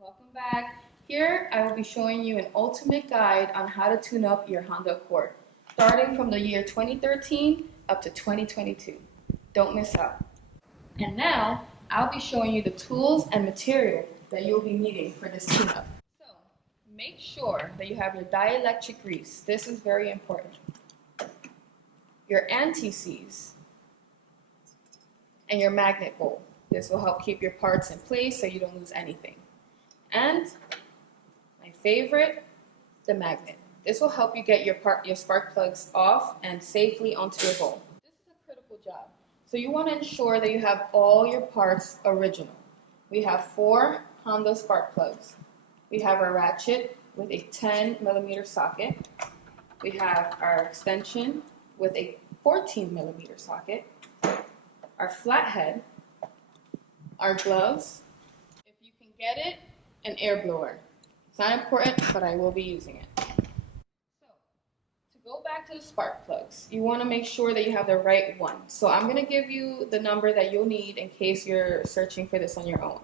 Welcome back. Here I will be showing you an ultimate guide on how to tune up your Honda Accord, starting from the year 2013 up to 2022. Don't miss out. And now I'll be showing you the tools and material that you'll be needing for this tune-up. So make sure that you have your dielectric grease. This is very important. Your anti-seize and your magnet bowl. This will help keep your parts in place so you don't lose anything. And my favorite, the magnet. This will help you get your spark plugs off and safely onto your bowl. This is a critical job. So you want to ensure that you have all your parts original. We have 4 Honda spark plugs. We have our ratchet with a 10mm socket. We have our extension with a 14mm socket. Our flathead. Our gloves. If you can get it, an air blower. It's not important, but I will be using it. So, to go back to the spark plugs, you want to make sure that you have the right one. So I'm going to give you the number that you'll need in case you're searching for this on your own.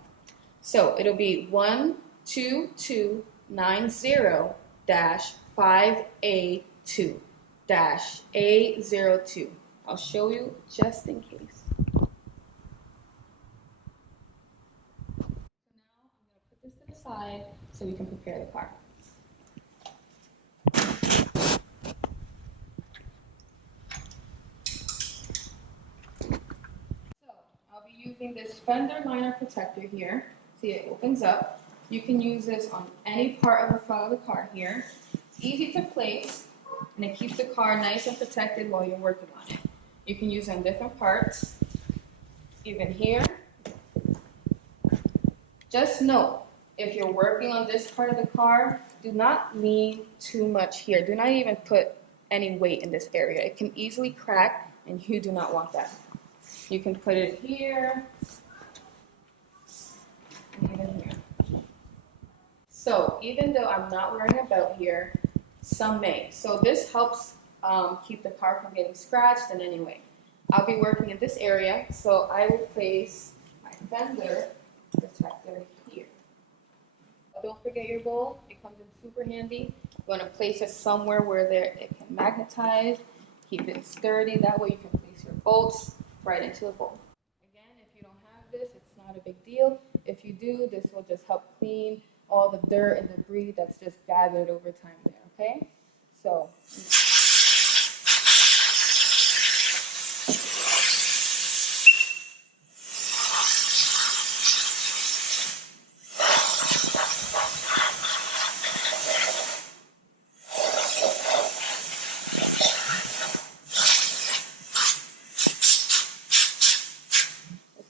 So it'll be 12290-5A2-A02. I'll show you just in case. Side so we can prepare the car. So I'll be using this Fender liner protector here. See, it opens up. You can use this on any part of the front of the car here. Easy to place, and it keeps the car nice and protected while you're working on it. You can use it on different parts, even here. Just note, if you're working on this part of the car, do not lean too much here. Do not even put any weight in this area. It can easily crack, and you do not want that. You can put it here, and even here. So even though I'm not wearing a belt here, some may. So this helps keep the car from getting scratched in any way. I'll be working in this area, so I will place my fender protector here. Don't forget your bowl. It comes in super handy. You want to place it somewhere where it can magnetize, keep it sturdy. That way you can place your bolts right into the bowl. Again, if you don't have this, it's not a big deal. If you do, this will just help clean all the dirt and debris that's just gathered over time there, okay? So,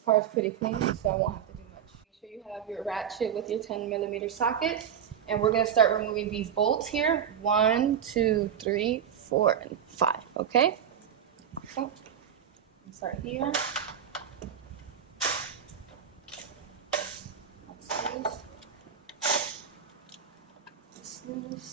car is pretty clean, so I won't have to do much. Make sure you have your ratchet with your 10mm socket, and we're going to start removing these bolts here. 1, 2, 3, 4, and 5. Okay? So, start here. That's loose.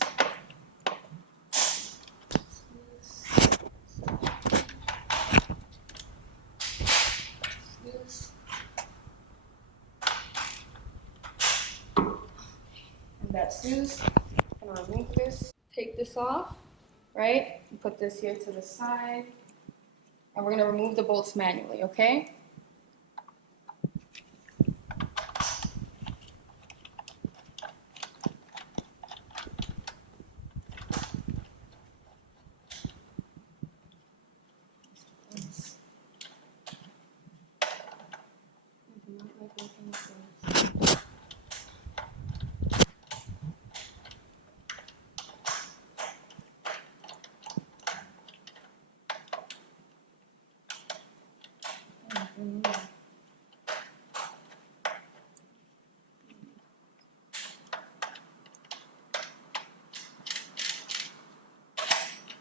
That's loose. I'm going to remove this, take this off, right? And put this here to the side. And we're going to remove the bolts manually, okay?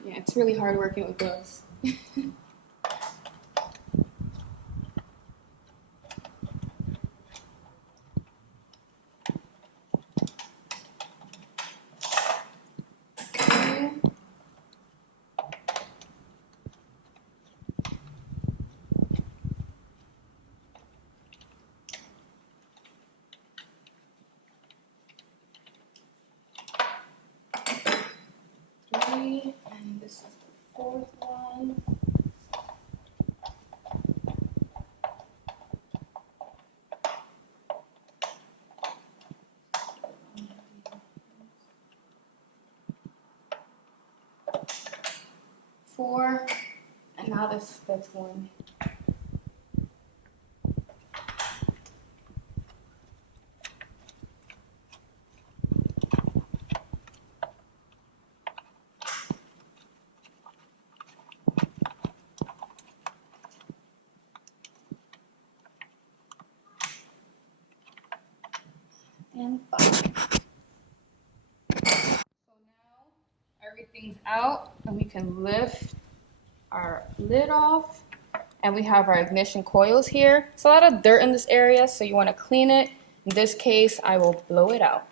Yeah, it's really hard working with gloves. more. And now that's one. And 5. So now everything's out and we can lift our lid off, and we have our ignition coils here. It's a lot of dirt in this area, so you want to clean it. In this case, I will blow it out.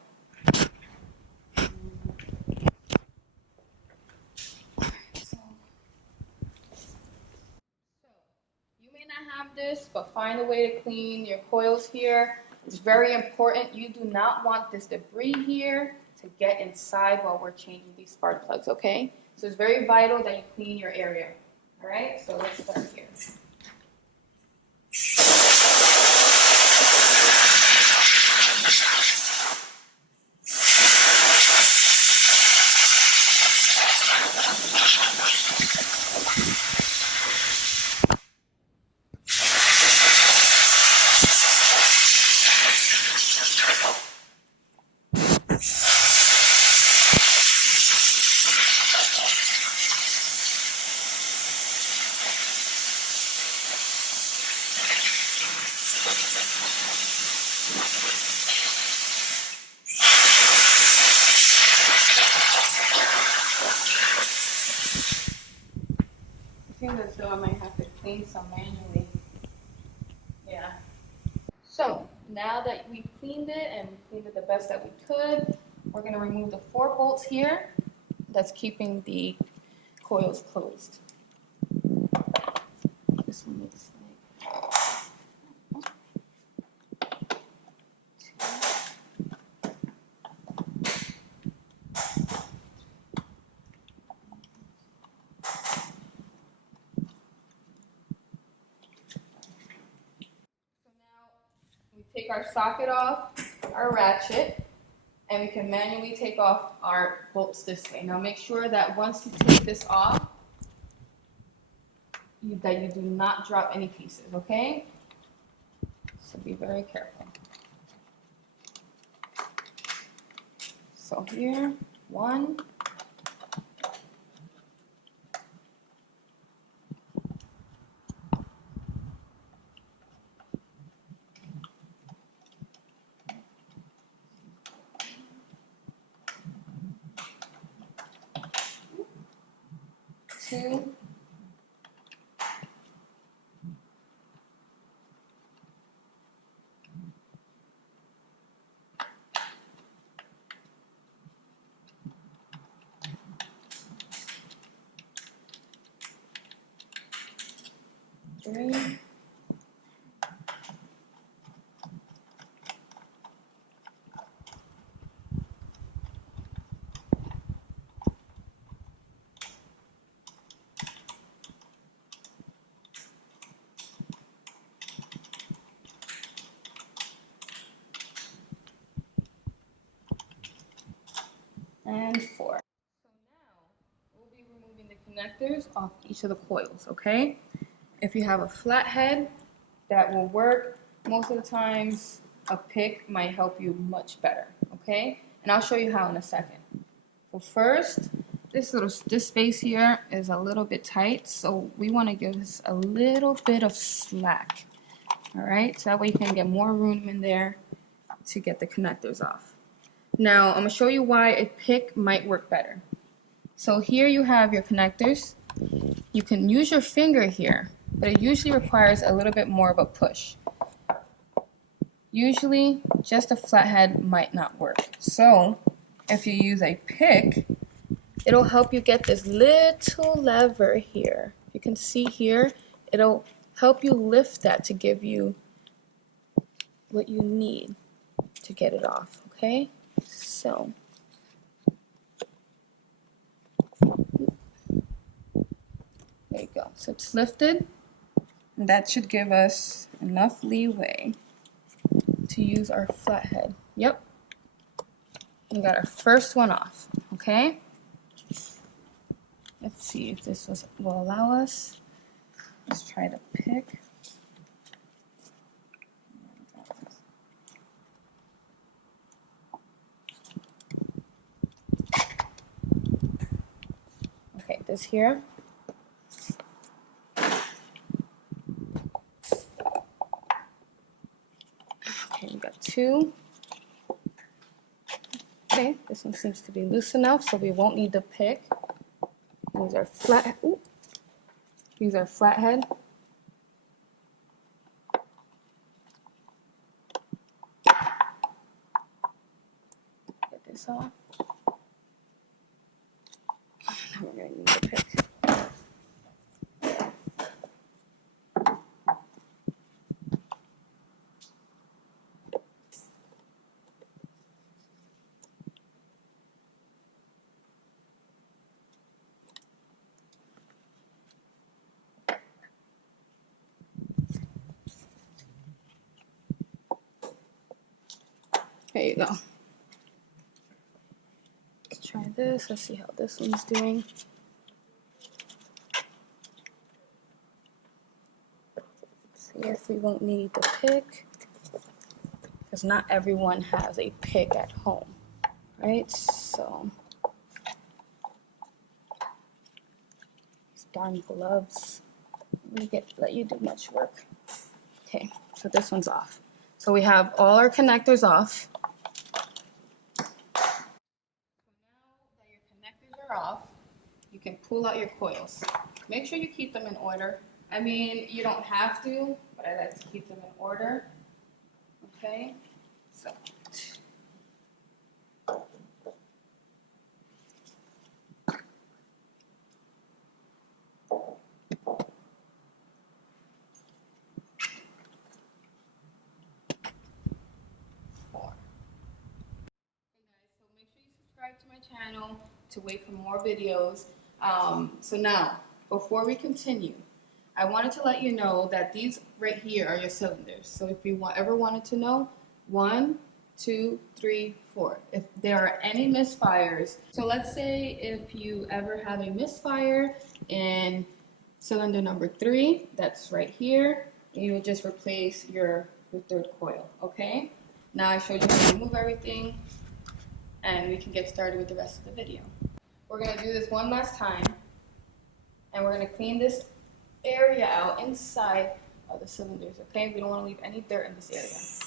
So you may not have this, but find a way to clean your coils here. It's very important. You do not want this debris here to get inside while we're changing these spark plugs, okay? So it's very vital that you clean your area. All right, so let's start here. I think as though I might have to clean some manually. Yeah. So now that we cleaned it and we cleaned it the best that we could, we're going to remove the 4 bolts here that's keeping the coils closed. This one looks we take our socket off, our ratchet, and we can manually take off our bolts this way. Now make sure that once you take this off, that you do not drop any pieces, okay? So be very careful. So here, 1. 2. 3. And 4. So now we'll be removing the connectors off each of the coils, okay? If you have a flathead, that will work. Most of the times, a pick might help you much better, okay? And I'll show you how in a second. So first, this space here is a little bit tight, so we want to give this a little bit of slack, all right? So that way you can get more room in there to get the connectors off. Now, I'm going to show you why a pick might work better. So here you have your connectors. You can use your finger here, but it usually requires a little bit more of a push. Usually, just a flathead might not work. So, if you use a pick, it'll help you get this little lever here. You can see here, it'll help you lift that to give you what you need to get it off, okay? So, there you go. So it's lifted, and that should give us enough leeway to use our flathead. Yep. We got our first one off, okay? Let's see if this will allow us. Let's try to pick. Okay, this here. Okay, we got 2. Okay, this one seems to be loose enough, so we won't need to pick. Use our flathead. Get this off. Now we're going to need to pick. There you go. Let's try this. Let's see how this one's doing. See if we won't need the pick, because not everyone has a pick at home, right? So these darn gloves let you do much work. Okay, so this one's off. So we have all our connectors off. So now that your connectors are off, you can pull out your coils. Make sure you keep them in order. I mean, you don't have to, but I like to keep them in order. Okay, so. Subscribe to my channel to wait for more videos. So now, before we continue, I wanted to let you know that these right here are your cylinders. So if you ever wanted to know, 1, 2, 3, 4. If there are any misfires, so let's say if you ever have a misfire in cylinder number 3, that's right here, you would just replace your 3rd coil, okay? Now I showed you how to remove everything, and we can get started with the rest of the video. We're going to do this one last time, and we're going to clean this area out inside of the cylinders, okay? We don't want to leave any dirt in this area. So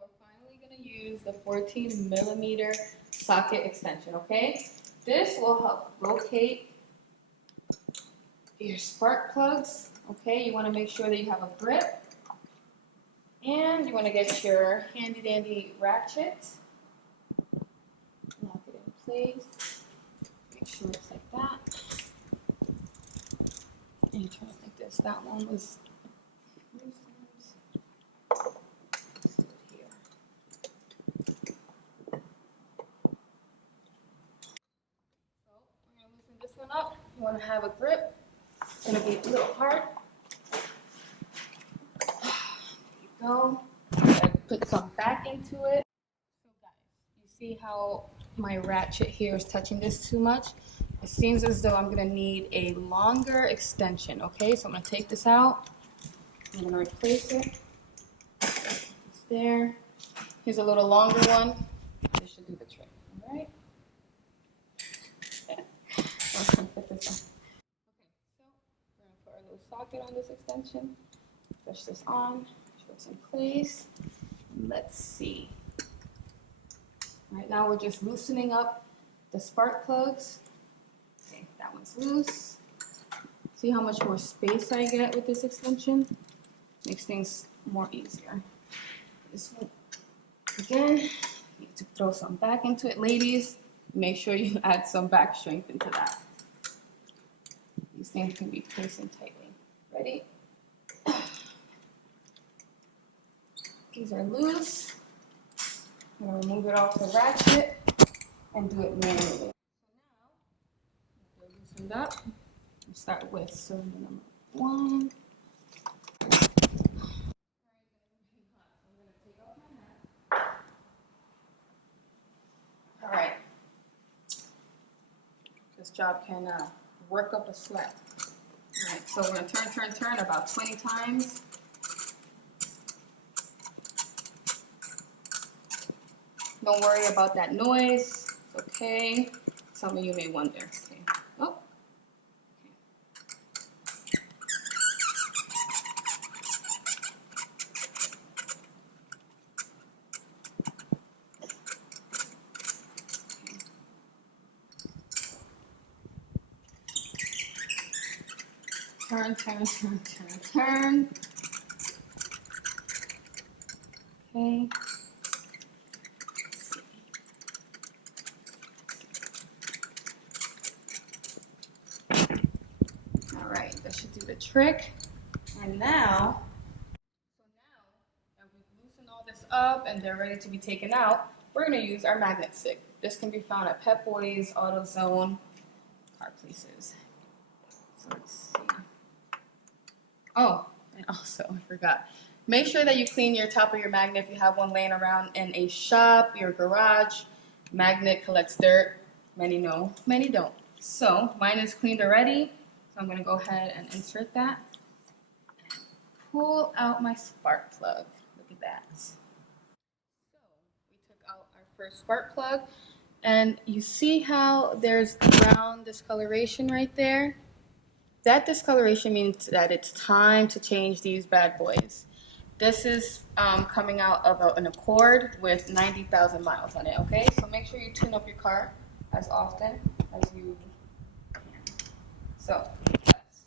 we're finally going to use the 14mm socket extension, okay? This will help locate your spark plugs, okay? You want to make sure that you have a grip, and you want to get your handy dandy ratchet, lock it in place, make sure it's like that, and you turn it like this. That one was loosened. Let's do it here. So we're going to loosen this one up. You want to have a grip. It's going to be a little hard. Go. I put some back into it. So guys, you see how my ratchet here is touching this too much? It seems as though I'm gonna need a longer extension, okay? So I'm gonna take this out. I'm gonna replace it. It's there. Here's a little longer one. This should do the trick, all right? I'm gonna put this on. Okay, so we're gonna put our little socket on this extension. Push this on. It's in place. Let's see. Right now we're just loosening up the spark plugs. Okay, that one's loose. See how much more space I get with this extension? Makes things more easier. This one, again, you need to throw some back into it. Ladies, make sure you add some back strength into that. These things can be placed in tightly. Ready? These are loose. I'm going to remove it off the ratchet and do it manually. So now, they're loosened up. Start with cylinder number 1. All right. This job can work up a sweat. All right, so we're going to turn about 20 times. Don't worry about that noise. It's okay. Some of you may wonder. Okay. Oh. Turn, turn, turn, turn, turn. Okay. All right, that should do the trick. And now, that we've loosened all this up and they're ready to be taken out, we're going to use our magnet stick. This can be found at Pep Boys, AutoZone, car places. So let's see. Oh, and also, I forgot. Make sure that you clean your top of your magnet if you have one laying around in a shop, your garage. Magnet collects dirt. Many know, many don't. So mine is cleaned already. So I'm going to go ahead and insert that. Pull out my spark plug. Look at that. So we took out our first spark plug. And you see how there's brown discoloration right there? That discoloration means that it's time to change these bad boys. This is coming out of an Accord with 90,000 miles on it, okay? So make sure you tune up your car as often as you can. So let's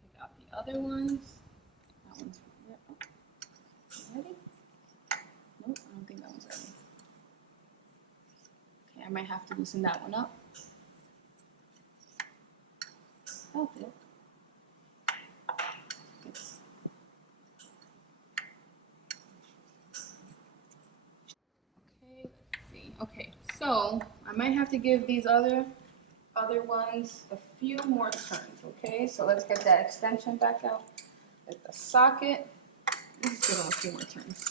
pick out the other ones. That one's ready? Nope, I don't think that one's ready. Okay, I might have to loosen that one up. That'll do. Okay, so I might have to give these other ones a few more turns, okay? So let's get that extension back out. Get the socket. Let's give them a few more turns.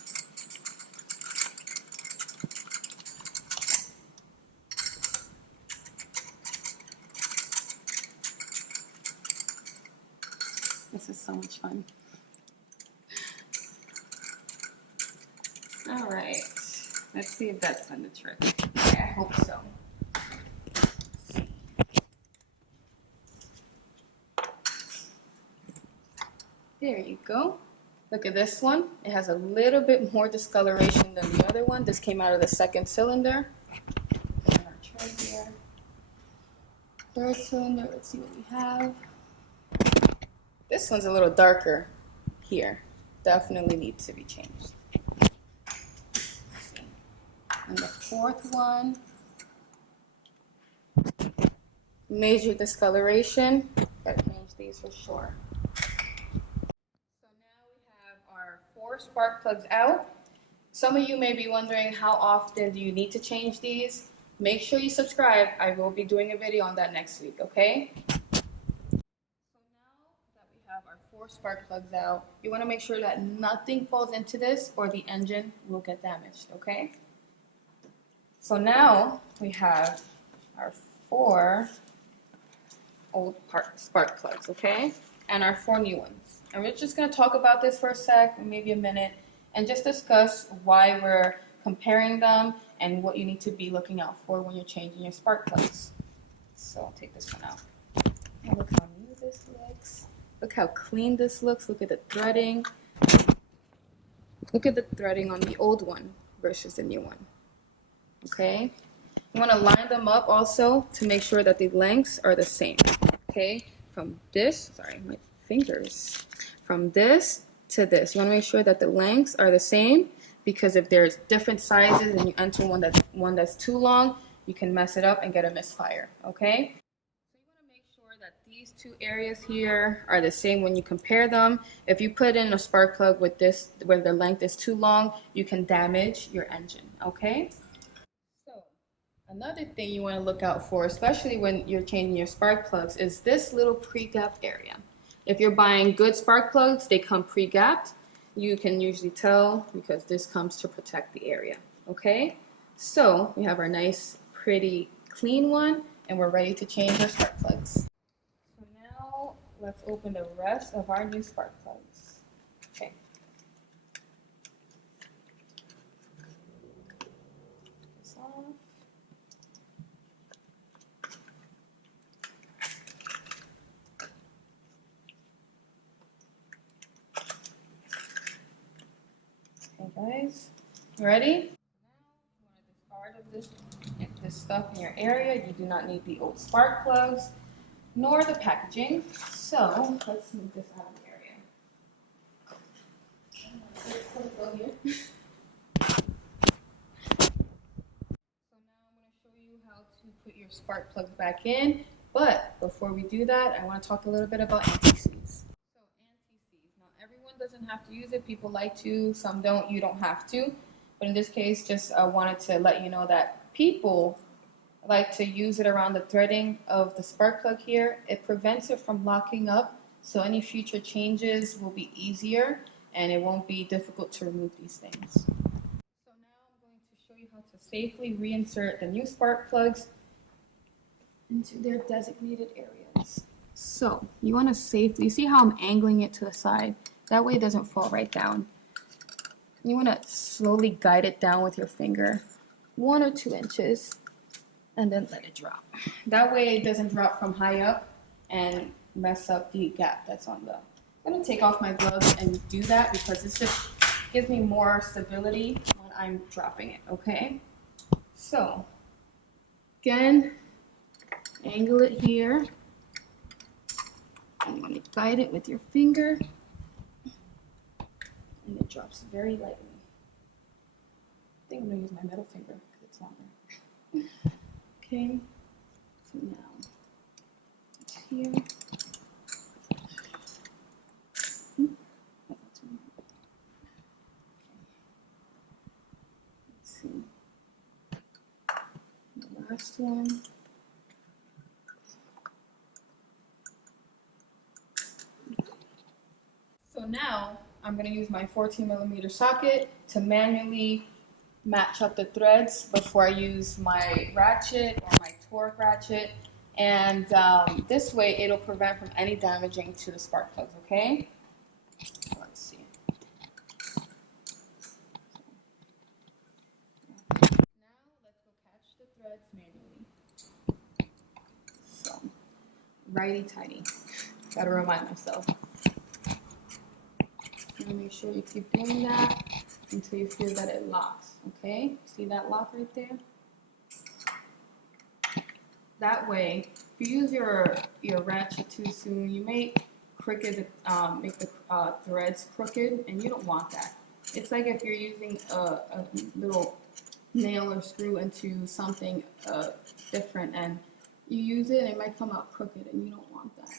This is so much fun. All right. Let's see if that's done the trick. Okay, I hope so. There you go. Look at this one. It has a little bit more discoloration than the other one. This came out of the second cylinder. Our tray here. Third cylinder. Let's see what we have. This one's a little darker here. Definitely needs to be changed. And the fourth one, major discoloration. Gotta change these for sure. So now we have our 4 spark plugs out. Some of you may be wondering, how often do you need to change these? Make sure you subscribe. I will be doing a video on that next week, okay? So now that we have our 4 spark plugs out, you wanna make sure that nothing falls into this or the engine will get damaged, okay? So now we have our 4 old spark plugs, okay? And our 4 new ones. And we're just gonna talk about this for a sec, maybe a minute, and just discuss why we're comparing them and what you need to be looking out for when you're changing your spark plugs. So I'll take this one out. And look how new this looks. Look how clean this looks. Look at the threading. Look at the threading on the old one versus the new one. Okay, you want to line them up also to make sure that the lengths are the same. Okay, from this, sorry, my fingers, from this to this, you want to make sure that the lengths are the same, because if there's different sizes and you enter one that's too long, you can mess it up and get a misfire. Okay, so you want to make sure that these 2 areas here are the same when you compare them. If you put in a spark plug with this where the length is too long, you can damage your engine. Okay. Another thing you want to look out for, especially when you're changing your spark plugs, is this little pre-gapped area. If you're buying good spark plugs, they come pre-gapped. You can usually tell because this comes to protect the area, okay? So we have our nice, pretty, clean one, and we're ready to change our spark plugs. So now let's open the rest of our new spark plugs. Okay. This off. Okay, guys, you ready? Now, you want to discard of this stuff in your area. You do not need the old spark plugs, nor the packaging. So let's move this out of the area. Let's go here. So now I'm going to show you how to put your spark plugs back in. But before we do that, I want to talk a little bit about anti-seize. So anti-seize. Now everyone doesn't have to use it. People like to, some don't. You don't have to. But in this case, just wanted to let you know that people like to use it around the threading of the spark plug here. It prevents it from locking up, so any future changes will be easier and it won't be difficult to remove these things. So now I'm going to show you how to safely reinsert the new spark plugs into their designated areas. So you want to safely, see how I'm angling it to the side? That way it doesn't fall right down. You want to slowly guide it down with your finger, 1 or 2 inches, and then let it drop. That way it doesn't drop from high up and mess up the gap that's on the... I'm going to take off my gloves and do that because this just gives me more stability when I'm dropping it, okay? So, again, angle it here. And you want to guide it with your finger. And it drops very lightly. I think I'm going to use my middle finger because it's longer. Okay, so now it's here. Let's see. The last one. So now I'm going to use my 14mm socket to manually match up the threads before I use my ratchet or my torque ratchet, and this way it'll prevent from any damaging to the spark plugs, okay? Let's see. Now let's go catch the threads manually. So, righty-tighty. Gotta remind myself. And make sure you keep doing that until you feel that it locks, okay? See that lock right there? That way, if you use your ratchet too soon, you may make the threads crooked, and you don't want that. It's like if you're using a little nail or screw into something different, and you use it, and it might come out crooked, and you don't want that.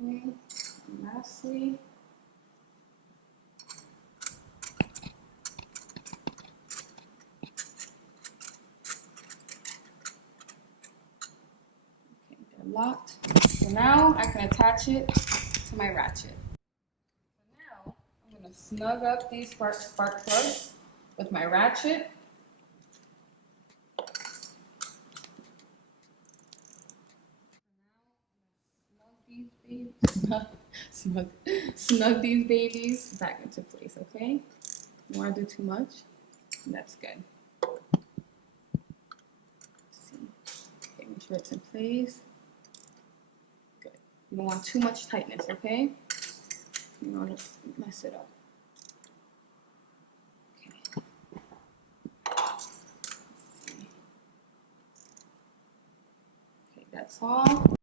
Okay, and lastly, okay, they're locked. So now I can attach it to my ratchet. So now I'm going to snug up these spark plugs with my ratchet. Snug these babies back into place, okay? You want to do too much? That's good. Let's see. Okay, make sure it's in place. Good. You don't want too much tightness, okay? You don't want to mess it up. Okay. Let's see. Okay, that's all. So now they're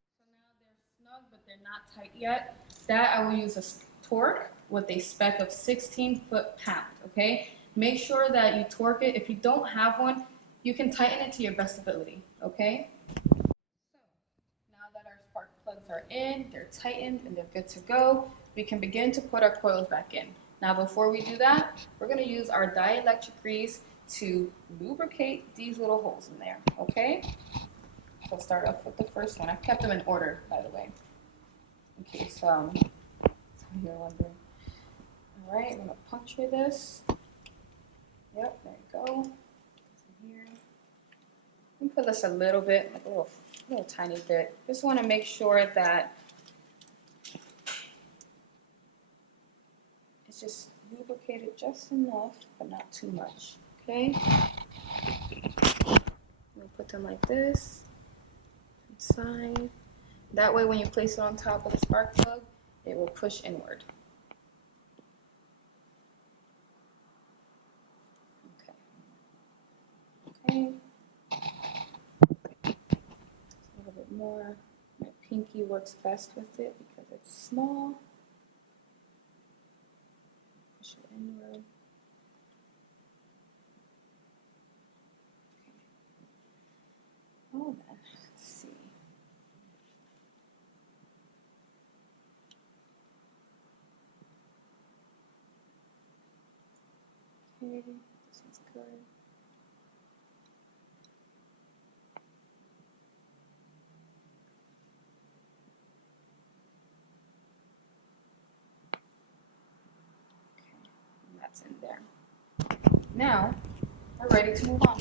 snug, but they're not tight yet. That I will use a torque with a spec of 16 foot-pound, okay? Make sure that you torque it. If you don't have one, you can tighten it to your best ability, okay? So, now that our spark plugs plugs are in, they're tightened, and they're good to go. We can begin to put our coils back in. Now before we do that, we're going to use our dielectric grease to lubricate these little holes in there, okay? So I'll start off with the first one. I've kept them in order, by the way, in case you're wondering. All right, I'm going to puncture this. Yep, there you go. Here. I'm put this a little bit, like a little tiny bit. Just want to make sure that it's just lubricated just enough, but not too much. Okay? We'll put them like this inside. That way, when you place it on top of the spark plug, it will push inward. Okay. A little bit more. My pinky works best with it because it's small. Push it inward. Okay. All that. Let's see. Okay, this one's good. That's in there. Now, we're ready to move on.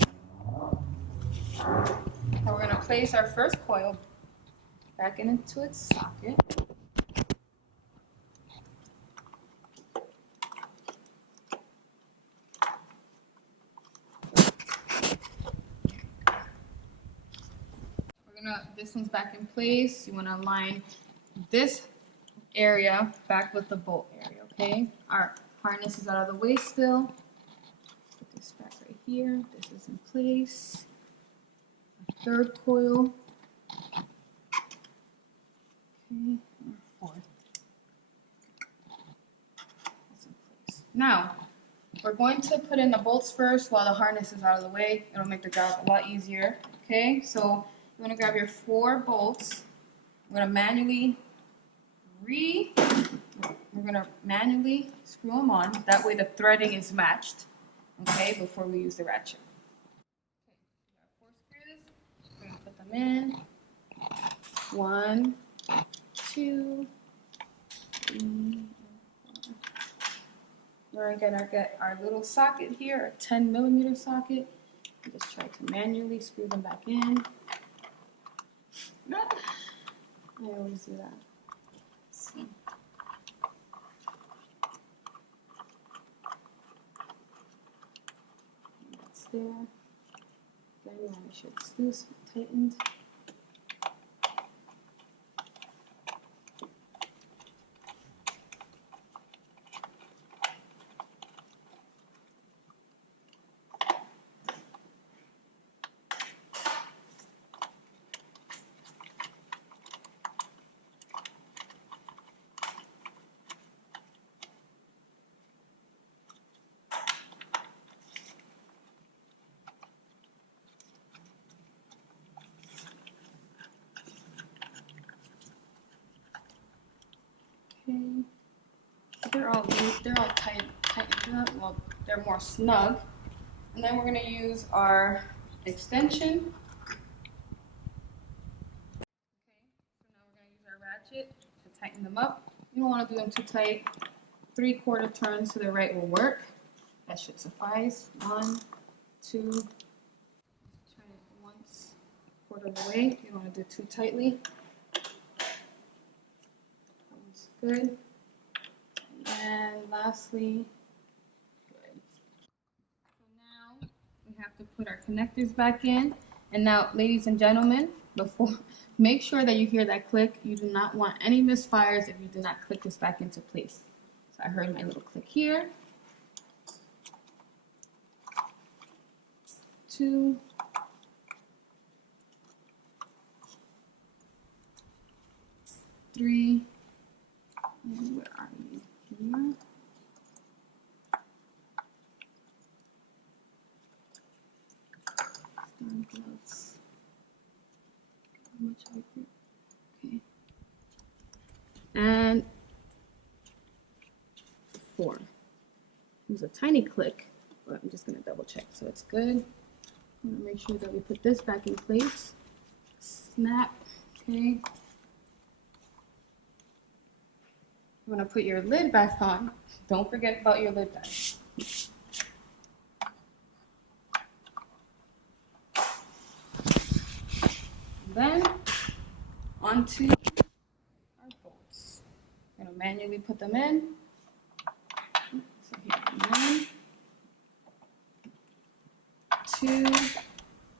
Now we're going to place our first coil back into its socket. This one's back in place. You want to align this area back with the bolt area, okay? Our harness is out of the way still. Put this back right here. This is in place. Our third coil. Okay, our fourth. That's in place. Now, we're going to put in the bolts first while the harness is out of the way. It'll make the job a lot easier, okay? So you want to grab your 4 bolts. We're going to manually screw them on. That way the threading is matched, okay, before we use the ratchet. Okay, we got 4 screws. We're going to put them in. 1, 2, 3, 4. We're going to get our little socket here, a 10mm socket. Just try to manually screw them back in. I always do that. See. That's there. Again, you want to make sure it's loose, tightened. Okay. They're all tightened up. Well, they're more snug. And then we're going to use our extension. Okay. So now we're going to use our ratchet to tighten them up. You don't want to do them too tight. 3/4 turns to the right will work. That should suffice. 1, 2. Try it once, 1/4 of the way. You don't want to do too tightly. That one's good. And lastly, good. So now we have to put our connectors back in. And now, ladies and gentlemen, make sure that you hear that click. You do not want any misfires if you do not click this back into place. So I heard my little click here. 2. 3. And where are you? Here. 4. Much like it. Okay. and 4. There's a tiny click, but I'm just going to double check so it's good. I'm going to make sure that we put this back in place. Snap. Okay. You want to put your lid back on. Don't forget about your lid back. Then onto our bolts. I'm going to manually put them in. So here,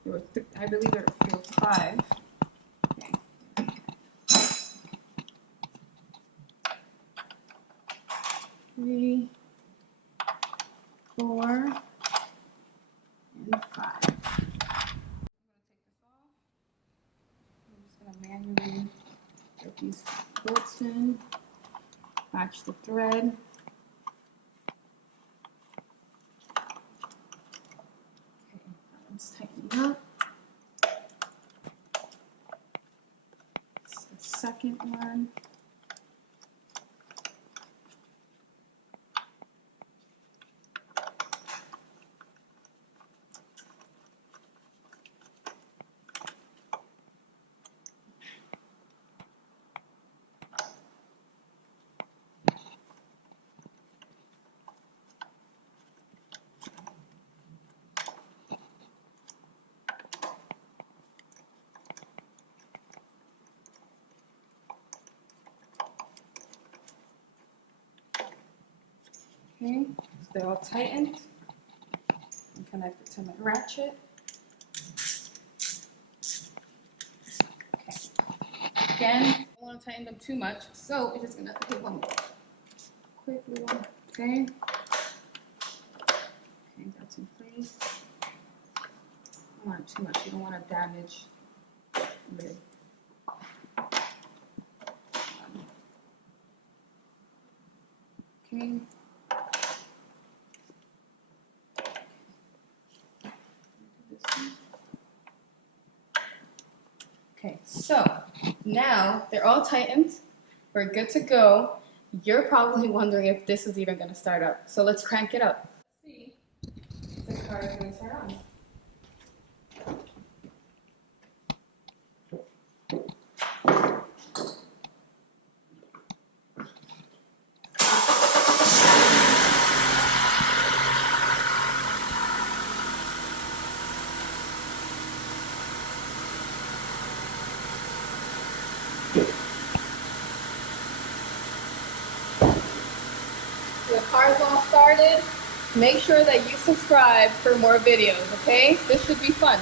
1, 2, I believe there were 5. Okay. 3, 4, and 5. I'm just going to manually get these bolts in, match the thread. Okay, that one's tightening up. This is the second one. Okay, so they're all tightened and connected to my ratchet. Okay, again, I don't want to tighten them too much, so we're just going to take one quick little, okay. Okay, that's in place. Don't want too much, you don't want to damage the lid. Okay. Okay, so now they're all tightened. We're good to go. You're probably wondering if this is even going to start up. So let's crank it up. Let's see if the car is going to start on. The car's all started. Make sure that you subscribe for more videos, okay? This should be fun.